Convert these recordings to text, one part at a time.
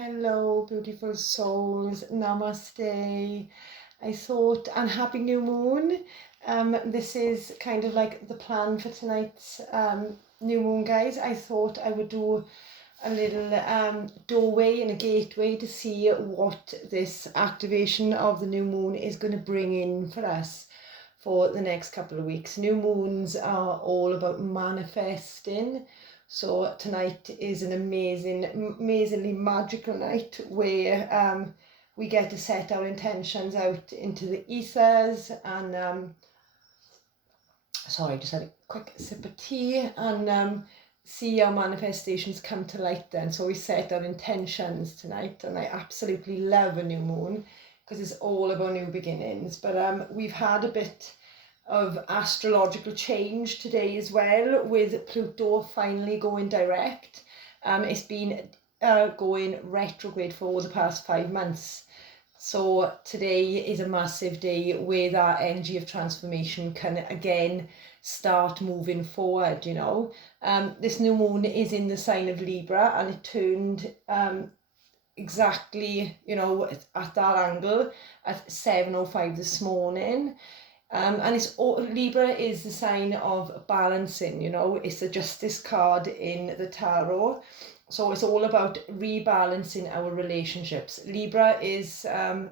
Hello, beautiful souls. Namaste. I thought, and happy new moon. This is kind of like the plan for tonight's new moon, guys. I thought I would do a little doorway and a gateway to see what this activation of the new moon is going to bring in for us for the next couple of weeks. New moons are all about manifesting. So tonight is an amazingly magical night where we get to set our intentions out into the ethers and sorry, just had a quick sip of tea and see our manifestations come to light then. So we set our intentions tonight, and I absolutely love a new moon because it's all about new beginnings. But we've had a bit of astrological change today as well, with Pluto finally going direct. It's been going retrograde for the past 5 months. So today is a massive day where that energy of transformation can again start moving forward, you know. This new moon is in the sign of Libra, and it turned exactly, you know, at that angle at 7:05 this morning. And Libra is the sign of balancing, you know. It's the Justice card in the tarot. So it's all about rebalancing our relationships. Libra is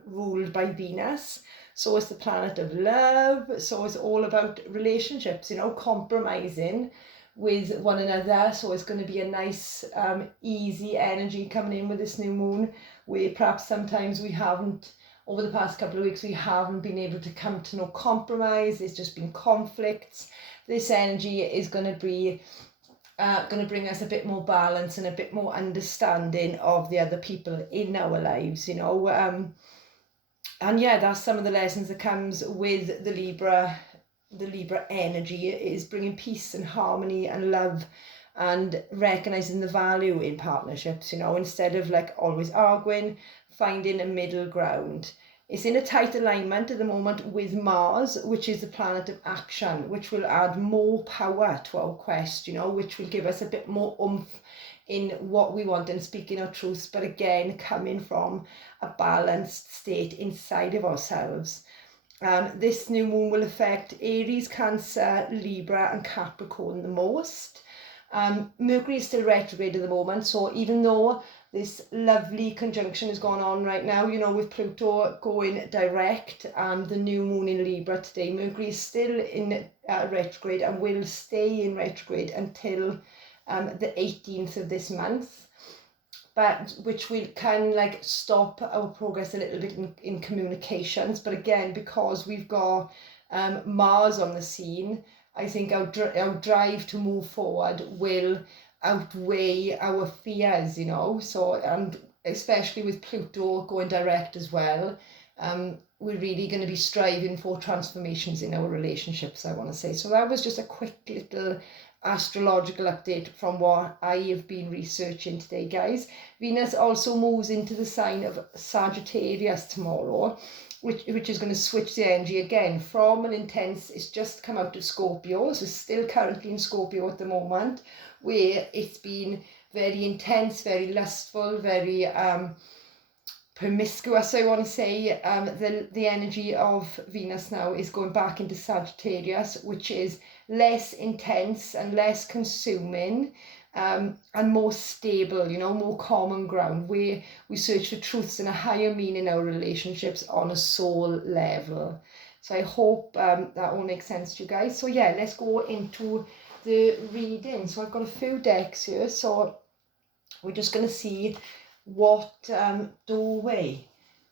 ruled by Venus. So it's the planet of love. So it's all about relationships, you know, compromising with one another. So it's going to be a nice, easy energy coming in with this new moon, where perhaps sometimes we haven't, over the past couple of weeks, we haven't been able to come to no compromise. There's just been conflicts. This energy is going to be bring us a bit more balance and a bit more understanding of the other people in our lives, you know. And yeah, that's some of the lessons that comes with the Libra energy, is bringing peace and harmony and love and recognizing the value in partnerships, you know, instead of like always arguing, finding a middle ground. It's in a tight alignment at the moment with Mars, which is the planet of action, which will add more power to our quest, you know, which will give us a bit more oomph in what we want and speaking our truths, but again, coming from a balanced state inside of ourselves. This new moon will affect Aries, Cancer, Libra and Capricorn the most. Mercury is still retrograde at the moment, so even though this lovely conjunction is going on right now, you know, with Pluto going direct and the new moon in Libra today, Mercury is still in retrograde and will stay in retrograde until the 18th of this month, but which will kind of like stop our progress a little bit in communications. But again, because we've got Mars on the scene, I think our drive to move forward will outweigh our fears, you know. So, and especially with Pluto going direct as well, we're really going to be striving for transformations in our relationships, I want to say. So that was just a quick little astrological update from what I have been researching today, guys. Venus also moves into the sign of Sagittarius tomorrow, which is going to switch the energy again from an intense, it's just come out of Scorpio, so it's still currently in Scorpio at the moment, where it's been very intense, very lustful, very promiscuous, I want to say. The energy of Venus now is going back into Sagittarius, which is less intense and less consuming, and more stable, you know, more common ground, where we search for truths and a higher meaning in our relationships on a soul level. So I hope that all makes sense to you guys. So yeah, let's go into the reading. So I've got a few decks here, so we're just going to see what doorway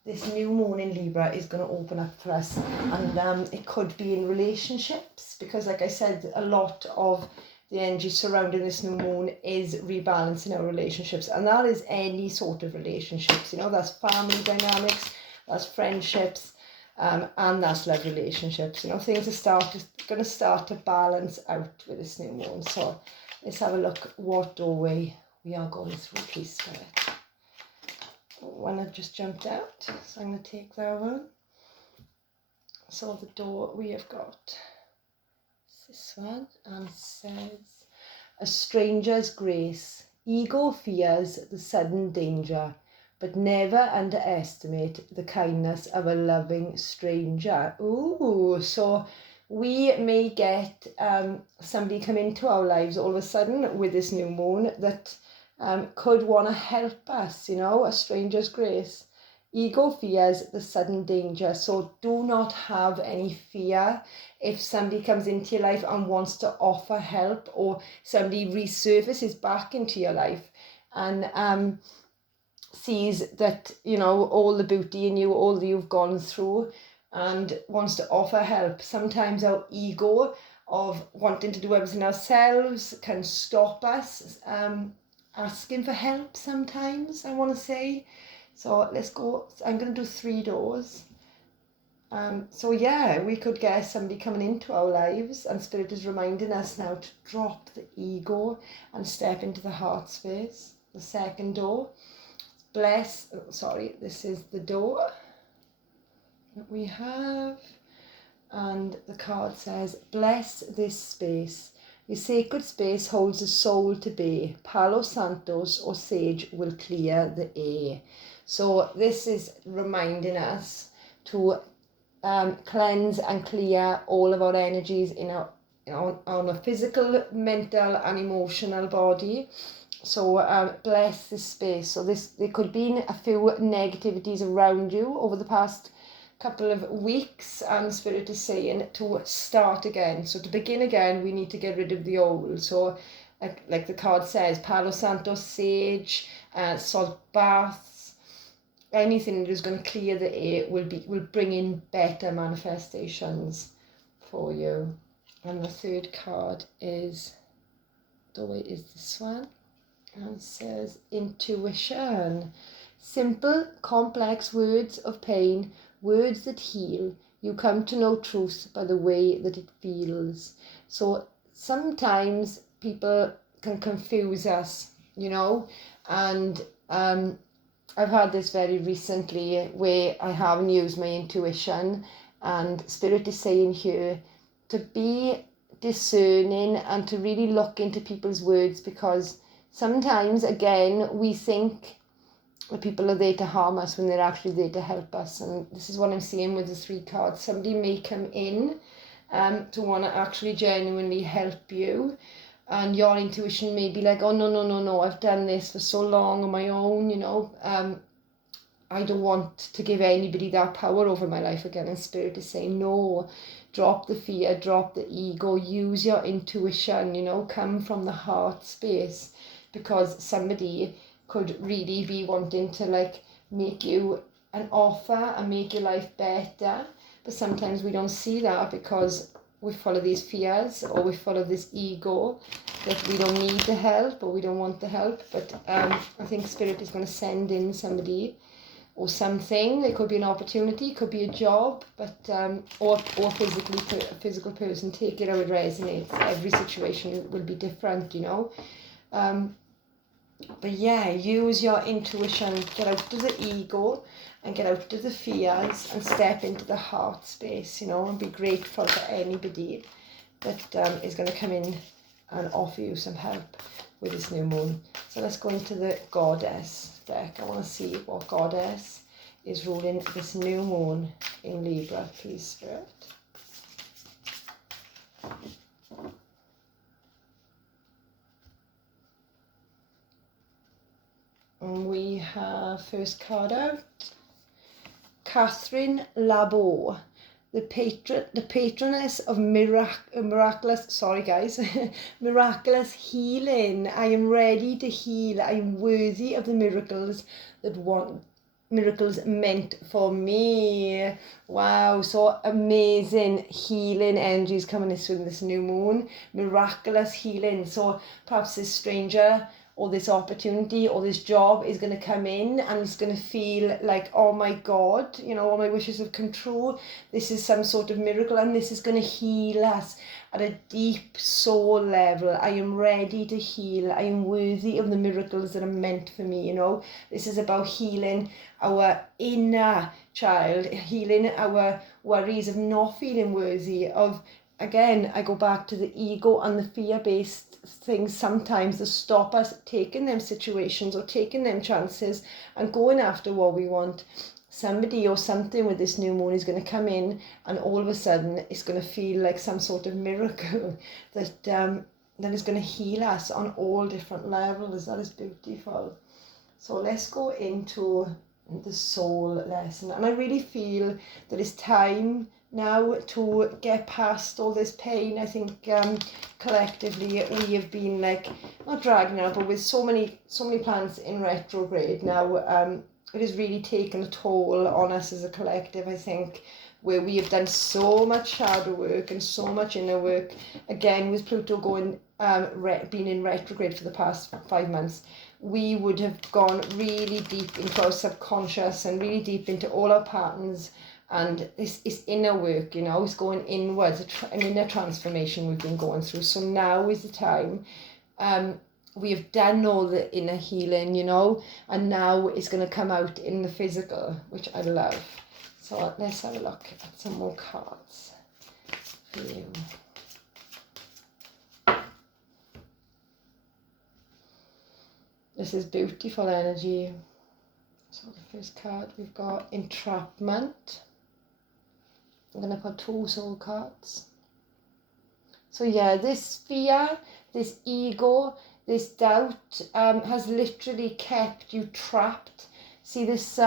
this new moon in Libra is going to open up for us. And it could be in relationships, because like I said, a lot of the energy surrounding this new moon is rebalancing our relationships, and that is any sort of relationships, you know. That's family dynamics, that's friendships, and that's love relationships, you know. Things are going to start to balance out with this new moon. So let's have a look what doorway we are going through, please, Spirit. One I've just jumped out, so I'm going to take that one. So the door we have got this one, and it says, a stranger's grace. Ego fears the sudden danger, but never underestimate the kindness of a loving stranger. Ooh, so we may get somebody come into our lives all of a sudden with this new moon that could want to help us, you know, a stranger's grace. Ego fears the sudden danger, so do not have any fear if somebody comes into your life and wants to offer help, or somebody resurfaces back into your life and sees that, you know, all the beauty in you, all that you've gone through, and wants to offer help. Sometimes our ego of wanting to do everything ourselves can stop us asking for help sometimes, I want to say. So let's go. I'm going to do 3 doors. So yeah, we could get somebody coming into our lives, and Spirit is reminding us now to drop the ego and step into the heart space. The second door. This is the door that we have. And the card says, bless this space. Your sacred space holds a soul to be. Palo Santos or sage will clear the air. So this is reminding us to cleanse and clear all of our energies in our, on a physical, mental and emotional body. So bless this space. So there could be a few negativities around you over the past couple of weeks, and Spirit is saying to start again. So to begin again, we need to get rid of the old. So like the card says, Palo Santo, sage, salt baths, anything that is going to clear the air will bring in better manifestations for you. And the third card is this one, and it says intuition. Simple, complex words of pain, words that heal. You come to know truth by the way that it feels. So sometimes people can confuse us, you know, and I've had this very recently where I haven't used my intuition, and Spirit is saying here to be discerning and to really look into people's words, because sometimes, again, we think the people are there to harm us when they're actually there to help us. And this is what I'm seeing with the 3 cards. Somebody may come in to want to actually genuinely help you, and your intuition may be like, oh no, I've done this for so long on my own, you know, I don't want to give anybody that power over my life again. And Spirit is saying, no, drop the fear, drop the ego, use your intuition, you know, come from the heart space, because somebody could really be wanting to like make you an offer and make your life better. But sometimes we don't see that because we follow these fears, or we follow this ego that we don't need the help, or we don't want the help. But I think Spirit is going to send in somebody or something. It could be an opportunity, it could be a job, but or a physical person. Take it how it resonates. Every situation will be different, you know. But yeah, use your intuition, get out of the ego and get out of the fears and step into the heart space, you know, and be grateful for anybody that is going to come in and offer you some help with this new moon. So let's go into the Goddess deck. I want to see what Goddess is ruling this new moon in Libra, please, Spirit. And we have first card out, Catherine Labo, the patroness of miraculous miraculous healing. I am ready to heal. I am worthy of the miracles miracles meant for me. Wow, so amazing healing energies coming in through this new moon. Miraculous healing. So perhaps this stranger or this opportunity or this job is going to come in and it's going to feel like, oh my God, you know, all my wishes have come true. This is some sort of miracle, and this is going to heal us at a deep soul level. I am ready to heal. I am worthy of the miracles that are meant for me, you know. This is about healing our inner child, healing our worries of not feeling worthy, of again, I go back to the ego and the fear-based things sometimes that stop us taking them situations or taking them chances and going after what we want. Somebody or something with this new moon is going to come in, and all of a sudden it's going to feel like some sort of miracle that is going to heal us on all different levels. That is beautiful. So let's go into the soul lesson, and I really feel that it's time now to get past all this pain. I think collectively we have been like, not dragging out, but with so many planets in retrograde now, it has really taken a toll on us as a collective, I think, where we have done so much shadow work and so much inner work. Again, with Pluto going being in retrograde for the past 5 months, we would have gone really deep into our subconscious and really deep into all our patterns. And this is inner work, you know, it's going inwards, an inner transformation we've been going through. So now is the time. We have done all the inner healing, you know, and now it's going to come out in the physical, which I love. So let's have a look at some more cards for you. This is beautiful energy. So the first card we've got entrapment. I'm going to put 2 soul cards. So yeah, this fear, this ego, this doubt has literally kept you trapped. See, this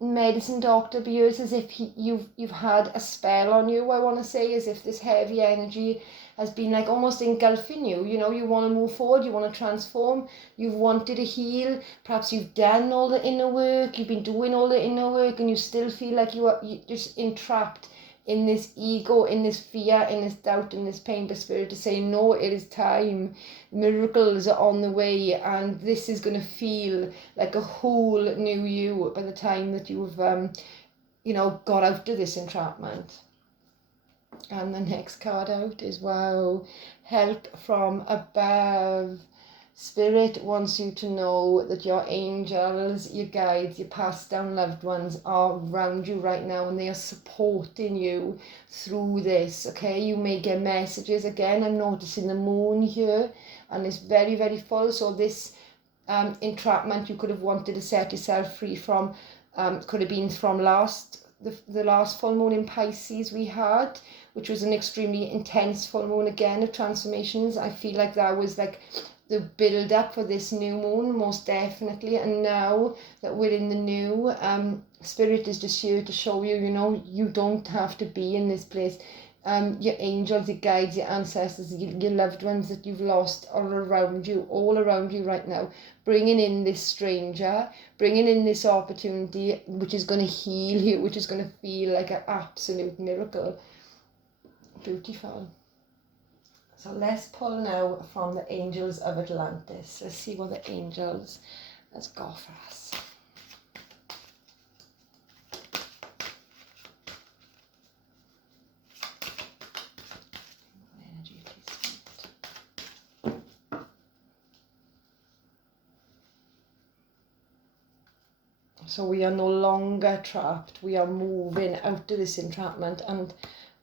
medicine doctor views as if you've had a spell on you, I want to say, as if this heavy energy has been like almost engulfing you. You know, you want to move forward, you want to transform, you've wanted to heal, perhaps you've done all the inner work, you've been doing all the inner work, and you still feel like you're just entrapped in this ego, in this fear, in this doubt, in this pain. But Spirit is saying, no, it is time. Miracles are on the way, and this is going to feel like a whole new you by the time that you've, you know, got out of this entrapment. And the next card out is, wow, help from above. Spirit wants you to know that your angels, your guides, your passed down loved ones are around you right now, and they are supporting you through this, okay? You may get messages. Again, I'm noticing the moon here, and it's very, very full. So this entrapment you could have wanted to set yourself free from, could have been from the last full moon in Pisces we had, which was an extremely intense full moon, again, of transformations. I feel like that was like the build up for this new moon, most definitely. And now that we're in the new, Spirit is just here to show you, you know, you don't have to be in this place. Your angels, your guides, your ancestors, your loved ones that you've lost are around you, all around you right now, bringing in this stranger, bringing in this opportunity, which is going to heal you, which is going to feel like an absolute miracle. Beautiful. So let's pull now from the angels of Atlantis. Let's see what the angels has got for us. So we are no longer trapped. We are moving out of this entrapment, and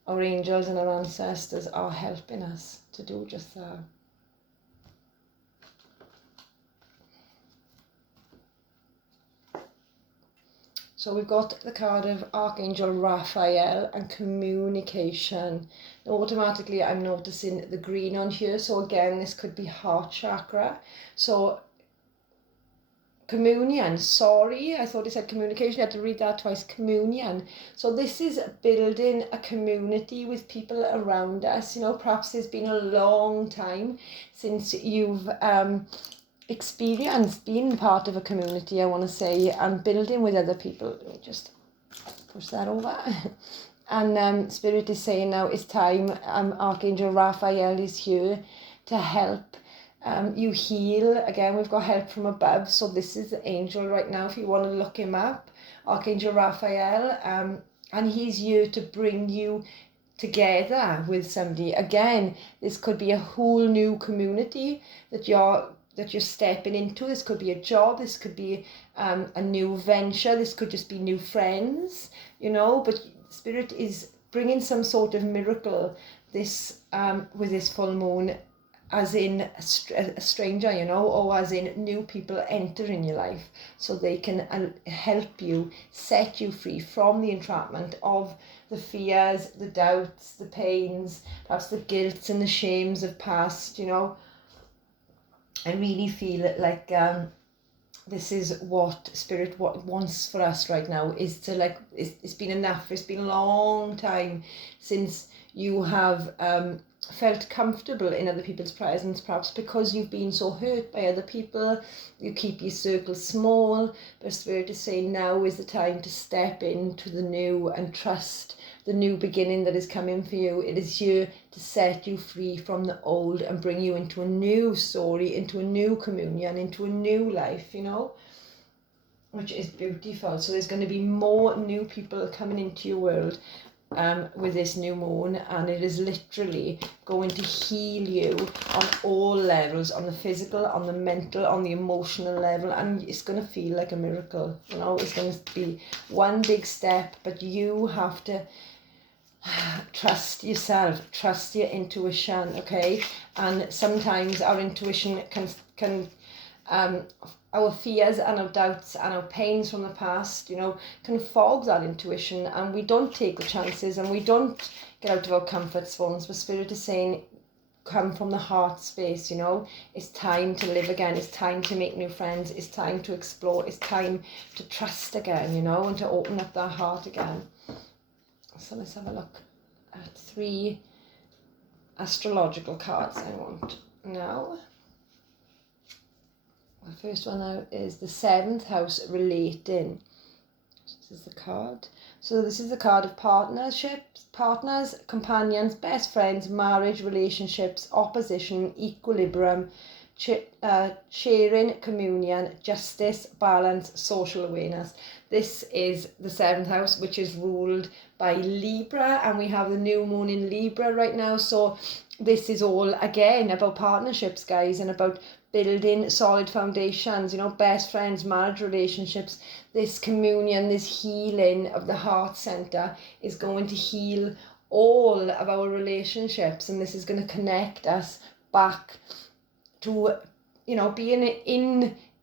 our angels and our ancestors are helping us to do just that. So we've got the card of Archangel Raphael and communication. Now automatically I'm noticing the green on here. So again, this could be heart chakra. So communion, sorry, I thought it said communication. I had to read that twice. Communion. So this is building a community with people around us. You know, perhaps there's been a long time since you've experienced being part of a community, I want to say, and building with other people. Let me just push that over. And Spirit is saying now it's time. Archangel Raphael is here to help you heal. Again, we've got help from above. So this is the angel right now, if you want to look him up, Archangel Raphael, and he's here to bring you together with somebody. Again, this could be a whole new community that you're stepping into. This could be a job, this could be a new venture, this could just be new friends, you know. But Spirit is bringing some sort of miracle this with this full moon, as in a stranger, you know, or as in new people enter in your life, so they can help you, set you free from the entrapment of the fears, the doubts, the pains, perhaps the guilts and the shames of past, you know. I really feel like this is what Spirit wants for us right now, is to like, it's been enough, it's been a long time since you have felt comfortable in other people's presence, perhaps because you've been so hurt by other people. You keep your circle small, but Spirit is saying now is the time to step into the new and trust the new beginning that is coming for you. It is here to set you free from the old and bring you into a new story, into a new communion, into a new life, you know, which is beautiful. So there's going to be more new people coming into your world with this new moon, and it is literally going to heal you on all levels, on the physical, on the mental, on the emotional level, and it's going to feel like a miracle, you know. It's going to be one big step, but you have to trust yourself, trust your intuition, okay? And sometimes our intuition can our fears and our doubts and our pains from the past, you know, can fog that intuition, and we don't take the chances and we don't get out of our comfort zones. But Spirit is saying, come from the heart space, you know. It's time to live again, it's time to make new friends, it's time to explore, it's time to trust again, you know, and to open up that heart again. So let's have a look at 3 astrological cards I want now. The first one now is the 7th house, relating. This is the card. So this is the card of partnerships, partners, companions, best friends, marriage, relationships, opposition, equilibrium, sharing, communion, justice, balance, social awareness. This is the 7th house, which is ruled by Libra, and we have the new moon in Libra right now. So this is all again about partnerships, guys, and about building solid foundations, you know, best friends, marriage, relationships. This communion, this healing of the heart center is going to heal all of our relationships, and this is going to connect us back to, you know, being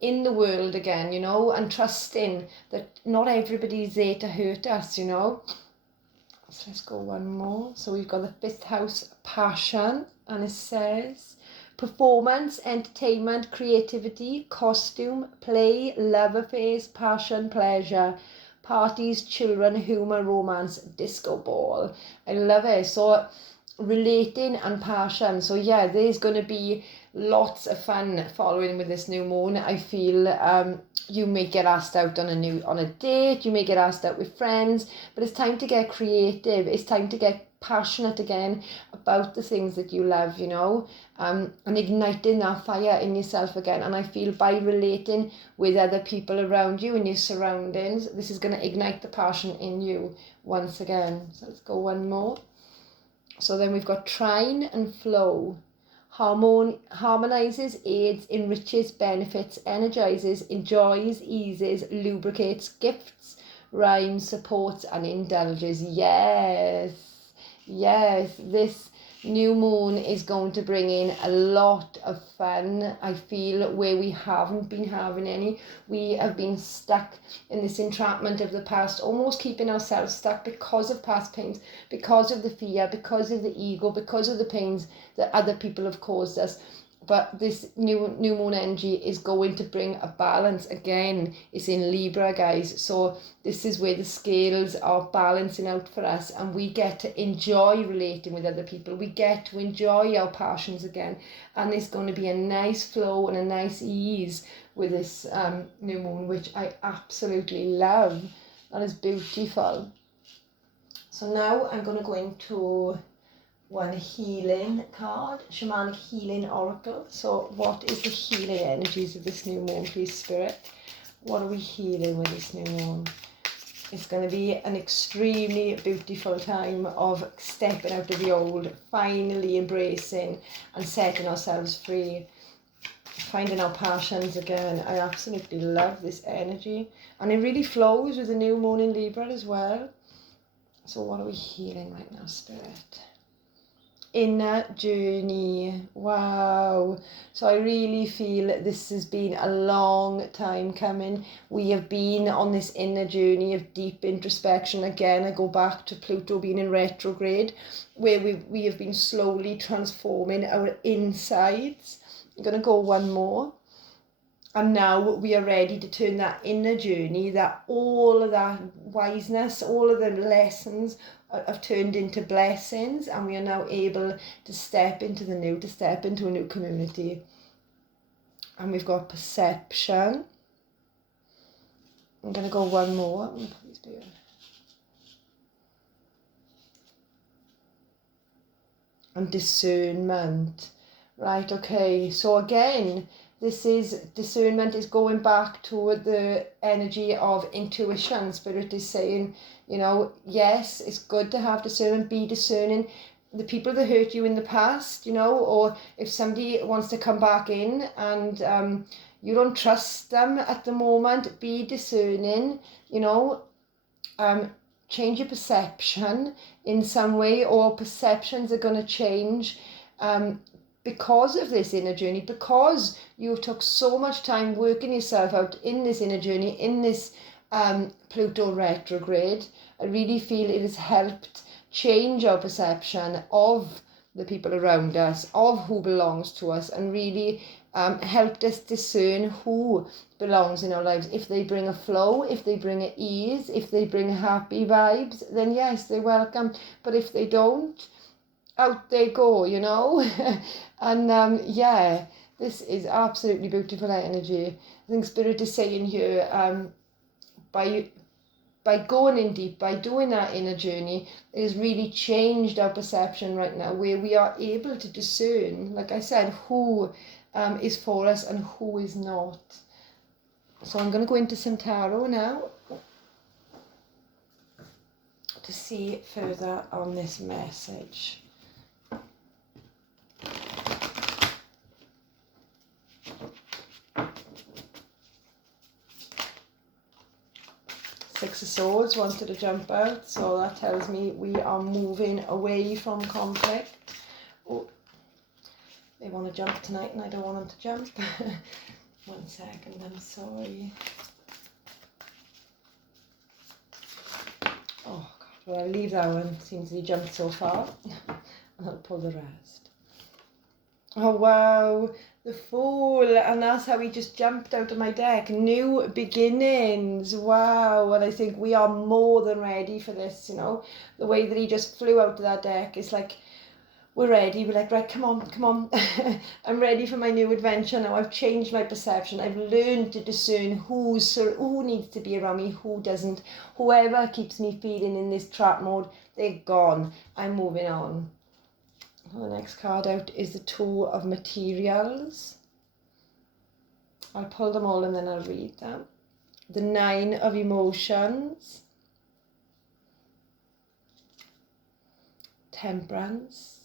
in the world again, you know, and trusting that not everybody's there to hurt us, you know. So let's go one more. So we've got the 5th house, passion, and it says performance, entertainment, creativity, costume, play, love affairs, passion, pleasure, parties, children, humour, romance, disco ball. I love it. So relating and passion. So yeah, there's going to be lots of fun following with this new moon. I feel you may get asked out on a date, you may get asked out with friends, but it's time to get creative. It's time to get passionate again about the things that you love, you know, and igniting that fire in yourself again. And I feel by relating with other people around you and your surroundings, this is going to ignite the passion in you once again. So let's go one more. So then we've got trine and flow. Harmonizes, aids, enriches, benefits, energizes, enjoys, eases, lubricates, gifts, rhymes, supports, and indulges. Yes, this new moon is going to bring in a lot of fun. I feel where we haven't been having any. We have been stuck in this entrapment of the past, almost keeping ourselves stuck because of past pains, because of the fear, because of the ego, because of the pains that other people have caused us. But this new moon energy is going to bring a balance again. It's in Libra, guys. So this is where the scales are balancing out for us, and we get to enjoy relating with other people. We get to enjoy our passions again. And there's going to be a nice flow and a nice ease with this new moon, which I absolutely love. That is beautiful. So now I'm going to go into one healing card, shamanic healing oracle. So what is the healing energies of this new moon, please, Spirit? What are we healing with this new moon? It's going to be an extremely beautiful time of stepping out of the old, finally embracing and setting ourselves free, finding our passions again. I absolutely love this energy, and it really flows with the new moon in Libra as well. So what are we healing right now, Spirit? inner journey. Wow. So I really feel this has been a long time coming. We have been on this inner journey of deep introspection. Again, I go back to Pluto being in retrograde, where we have been slowly transforming our insides. I'm going to go one more. And now we are ready to turn that inner journey, that all of that wiseness, all of the lessons have turned into blessings, and we are now able to step into the new, to step into a new community. And we've got perception. I'm going to go one more. And discernment. Right, okay. So again, discernment is going back to the energy of intuition. Spirit is saying, you know, yes, it's good to have discernment, be discerning. The people that hurt you in the past, you know, or if somebody wants to come back in and you don't trust them at the moment, be discerning, you know, change your perception in some way, or perceptions are going to change because of this inner journey, because you took so much time working yourself out in this inner journey, in this Pluto retrograde. I really feel it has helped change our perception of the people around us, of who belongs to us, and really helped us discern who belongs in our lives. If they bring a flow, if they bring an ease, if they bring happy vibes, then yes, they're welcome. But if they don't, out they go, you know. And yeah, this is absolutely beautiful energy. I think Spirit is saying here, by going in deep, by doing that inner journey, it has really changed our perception right now, where we are able to discern, like I said, who is for us and who is not. So I'm going to go into some tarot now to see further on this message. Six of Swords wanted to jump out, so that tells me we are moving away from conflict. Oh, they want to jump tonight and I don't want them to jump. 1 second, I'm sorry. Oh God, well I'll leave that one, seems he jumped so far. And I'll pull the rest. Oh wow, the Fool, and that's how he just jumped out of my deck. New beginnings, wow. And I think we are more than ready for this, you know. The way that he just flew out of that deck is like, we're ready. We're like, right, come on. I'm ready for my new adventure now. I've changed my perception. I've learned to discern who needs to be around me, who doesn't. Whoever keeps me feeling in this trap mode, they're gone. I'm moving on. The next card out is the Two of Materials. I'll pull them all and then I'll read them. The Nine of Emotions. Temperance.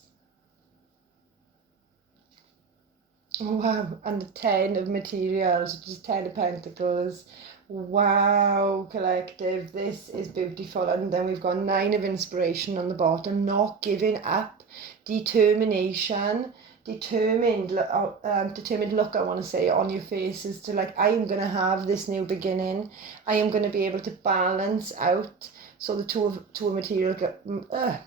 Oh wow, and the Ten of Materials, which is Ten of Pentacles. Wow, collective, this is beautiful. And then we've got Nine of Inspiration on the bottom. Not giving up, determination, determined look, I want to say, on your faces, to like, I am going to have this new beginning. I am going to be able to balance out. So the two of Materials,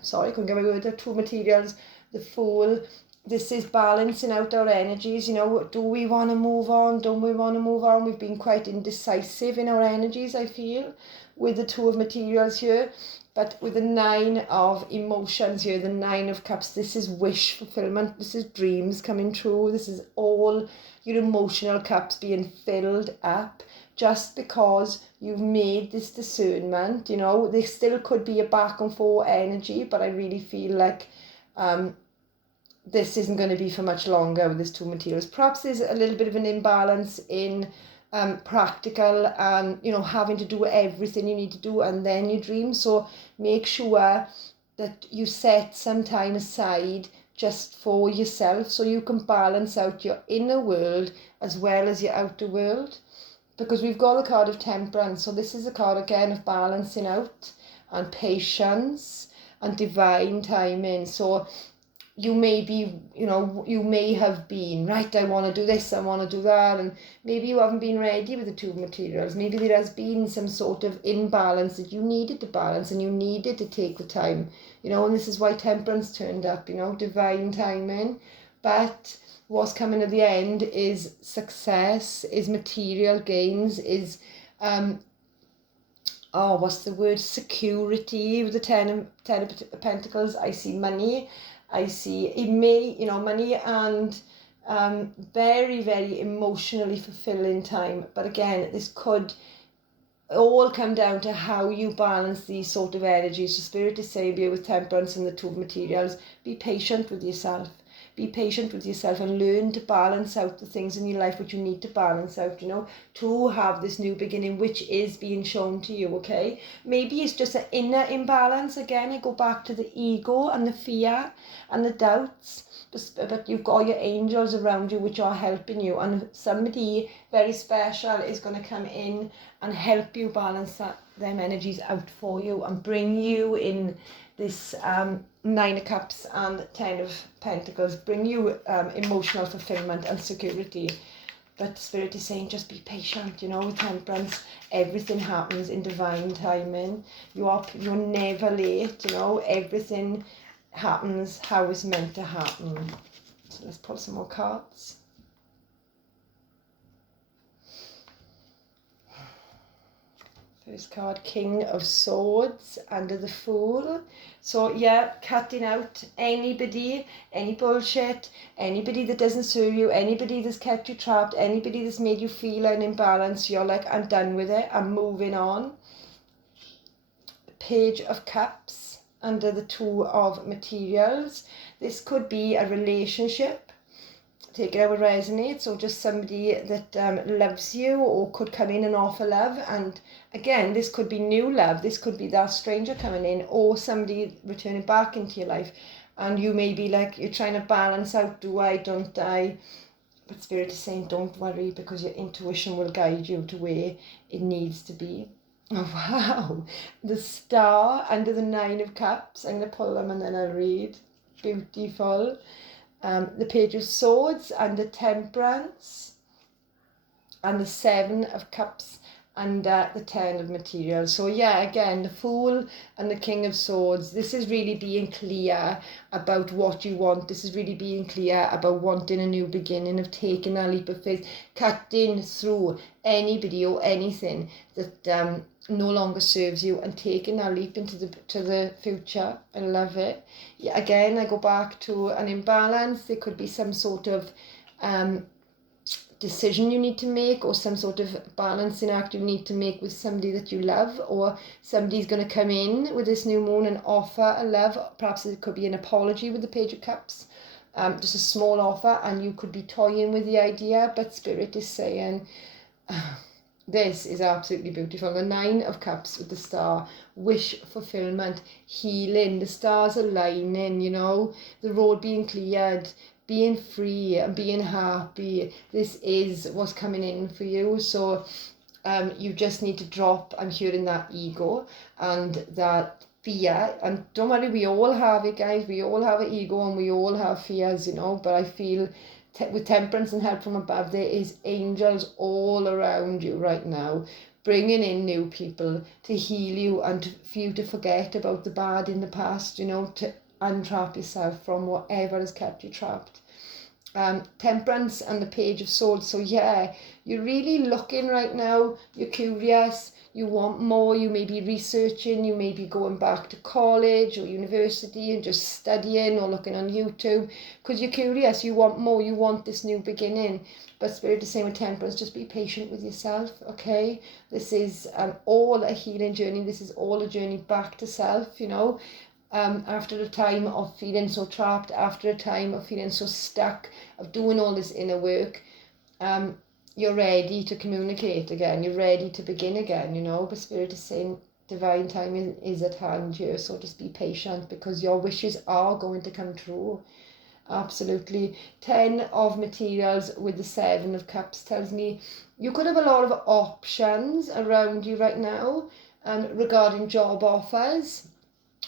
sorry, I couldn't get my word out. Two of Materials, the Fool. This is balancing out our energies, you know. Do we want to move on? Don't we want to move on? We've been quite indecisive in our energies, I feel, with the Two of Materials here. But with the Nine of Emotions here, the Nine of Cups, this is wish fulfillment. This is dreams coming true. This is all your emotional cups being filled up just because you've made this discernment, you know. There still could be a back and forth energy, but I really feel like this isn't going to be for much longer with this Two Materials. Perhaps there's a little bit of an imbalance in practical and, you know, having to do everything you need to do and then you dream. So make sure that you set some time aside just for yourself so you can balance out your inner world as well as your outer world. Because we've got the card of Temperance. So this is a card again of balancing out and patience and divine timing. So you may be, you may have been, right, I want to do this, I want to do that, and maybe you haven't been ready with the two materials. Maybe there has been some sort of imbalance that you needed to balance and you needed to take the time, and this is why temperance turned up, divine timing. But what's coming at the end is success, is material gains, is what's the word, security. With the ten of Pentacles, I see money. I see it may, money and very, very emotionally fulfilling time. But again, this could all come down to how you balance these sort of energies. So Spirit is saying here with temperance and the two of materials, be patient with yourself. Be patient with yourself and learn to balance out the things in your life which you need to balance out, to have this new beginning which is being shown to you, okay? Maybe it's just an inner imbalance. Again, I go back to the ego and the fear and the doubts. But you've got your angels around you which are helping you, and somebody very special is going to come in and help you balance them energies out for you and bring you in this 9 of Cups and 10 of Pentacles, bring you emotional fulfillment and security. But Spirit is saying just be patient, with temperance. Everything happens in divine timing. You're never late, everything happens how it's meant to happen. So let's pull some more cards. First card, King of Swords under the Fool. So yeah, cutting out anybody, any bullshit, anybody that doesn't serve you, anybody that's kept you trapped, anybody that's made you feel an imbalance. You're like, I'm done with it, I'm moving on. Page of Cups under the Two of Materials. This could be a relationship. Take it how it resonates, or just somebody that loves you or could come in and offer love. And again, this could be new love. This could be that stranger coming in or somebody returning back into your life. And you may be like, you're trying to balance out, do I, don't I? But Spirit is saying, don't worry, because your intuition will guide you to where it needs to be. Oh, wow. The Star under the 9 of Cups. I'm going to pull them and then I'll read. Beautiful. The Page of Swords under Temperance, and the 7 of Cups under the 10 of Materials. So yeah, again, the Fool and the King of Swords. This is really being clear about what you want. This is really being clear about wanting a new beginning, of taking a leap of faith, cutting through anybody or anything that no longer serves you, and taking that leap into the future. I love it. Yeah, again, I go back to an imbalance. There could be some sort of decision you need to make, or some sort of balancing act you need to make with somebody that you love, or somebody's going to come in with this new moon and offer a love. Perhaps it could be an apology with the Page of Cups, just a small offer, and you could be toying with the idea, but Spirit is saying this is absolutely beautiful. The 9 of Cups with the Star, wish fulfillment, healing, the stars aligning, the road being cleared, being free and being happy. This is what's coming in for you. So you just need to drop, I'm hearing, that ego and that fear. And don't worry, we all have it, guys. We all have an ego and we all have fears, but I feel with temperance and help from above, there is angels all around you right now, bringing in new people to heal you and for you to forget about the bad in the past, to untrap yourself from whatever has kept you trapped. Temperance and the Page of Swords. So yeah, you're really looking right now, you're curious, you want more, you may be researching, you may be going back to college or university and just studying or looking on YouTube because you're curious, you want more, you want this new beginning. But Spirit is saying with temperance, just be patient with yourself, okay? This is all a healing journey. This is all a journey back to self, after a time of feeling so trapped, after a time of feeling so stuck, of doing all this inner work, you're ready to communicate again, you're ready to begin again, but Spirit is saying divine timing is at hand here, so just be patient because your wishes are going to come true. Absolutely. 10 of Materials with the 7 of Cups tells me you could have a lot of options around you right now regarding job offers.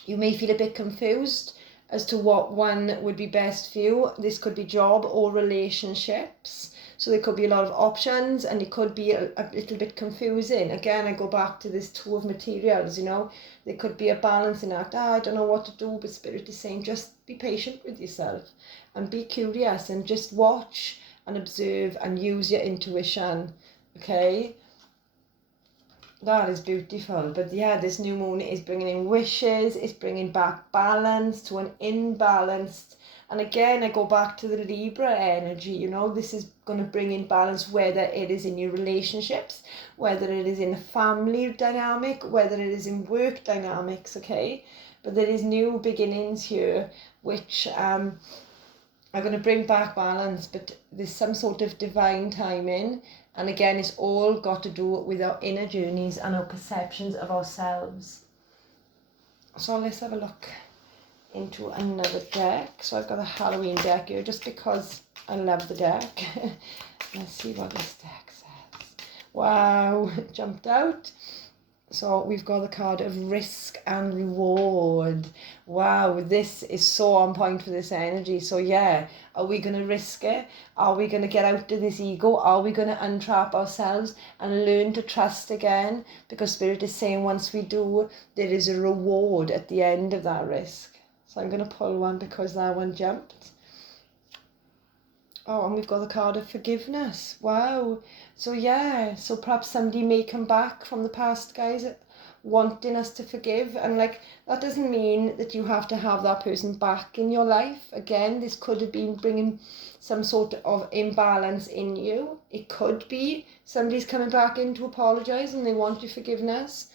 You may feel a bit confused as to what one would be best for you. This could be job or relationships. So there could be a lot of options, and it could be a little bit confusing. Again, I go back to this Two of Materials, you know. There could be a balancing act. I don't know what to do, but Spirit is saying just be patient with yourself and be curious and just watch and observe and use your intuition, okay? That is beautiful. But yeah, this new moon is bringing in wishes, it's bringing back balance to an imbalanced. And again, I go back to the Libra energy, you know, this is going to bring in balance, whether it is in your relationships, whether it is in a family dynamic, whether it is in work dynamics, okay? But there is new beginnings here, which are going to bring back balance, but there's some sort of divine timing. And again, it's all got to do with our inner journeys and our perceptions of ourselves. So let's have a look into another deck. So I've got a Halloween deck here just because I love the deck. Let's see what this deck says. Wow, it jumped out. So we've got the card of risk and reward. Wow, this is so on point for this energy. So yeah, are we going to risk it? Are we going to get out of this ego? Are we going to untrap ourselves and learn to trust again? Because Spirit is saying once we do, there is a reward at the end of that risk. So I'm going to pull one because that one jumped. Oh, and we've got the card of forgiveness. Wow. So yeah, so perhaps somebody may come back from the past, guys, wanting us to forgive. And like, that doesn't mean that you have to have that person back in your life. Again, this could have been bringing some sort of imbalance in you. It could be somebody's coming back in to apologize and they want your forgiveness.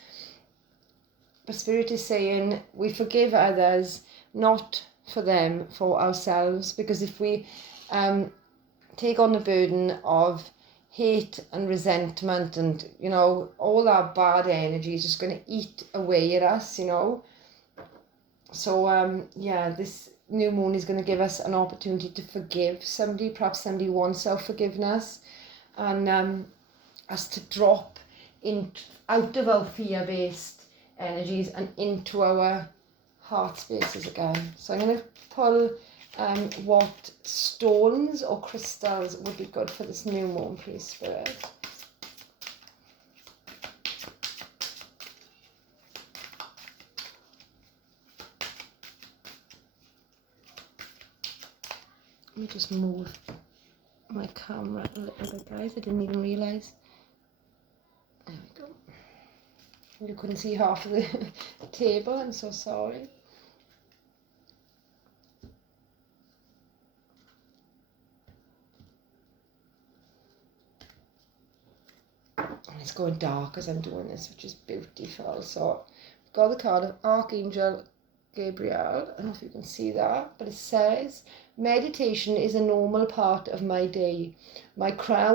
But Spirit is saying we forgive others, not for them, for ourselves. Because if we take on the burden of hate and resentment and, you know, all that bad energy is just going to eat away at us, you know. So yeah, this new moon is going to give us an opportunity to forgive somebody. Perhaps somebody wants self-forgiveness, and us to drop out of our fear-based energies and into our heart spaces again. So I'm going to pull what stones or crystals would be good for this new moon, please, Spirit. Let me just move my camera a little bit, guys. I didn't even realise. There we go. You couldn't see half of the table. I'm so sorry. And it's going dark as I'm doing this, which is beautiful. So I've got the card of Archangel Gabriel. I don't know if you can see that, but it says, meditation is a normal part of my day. My crown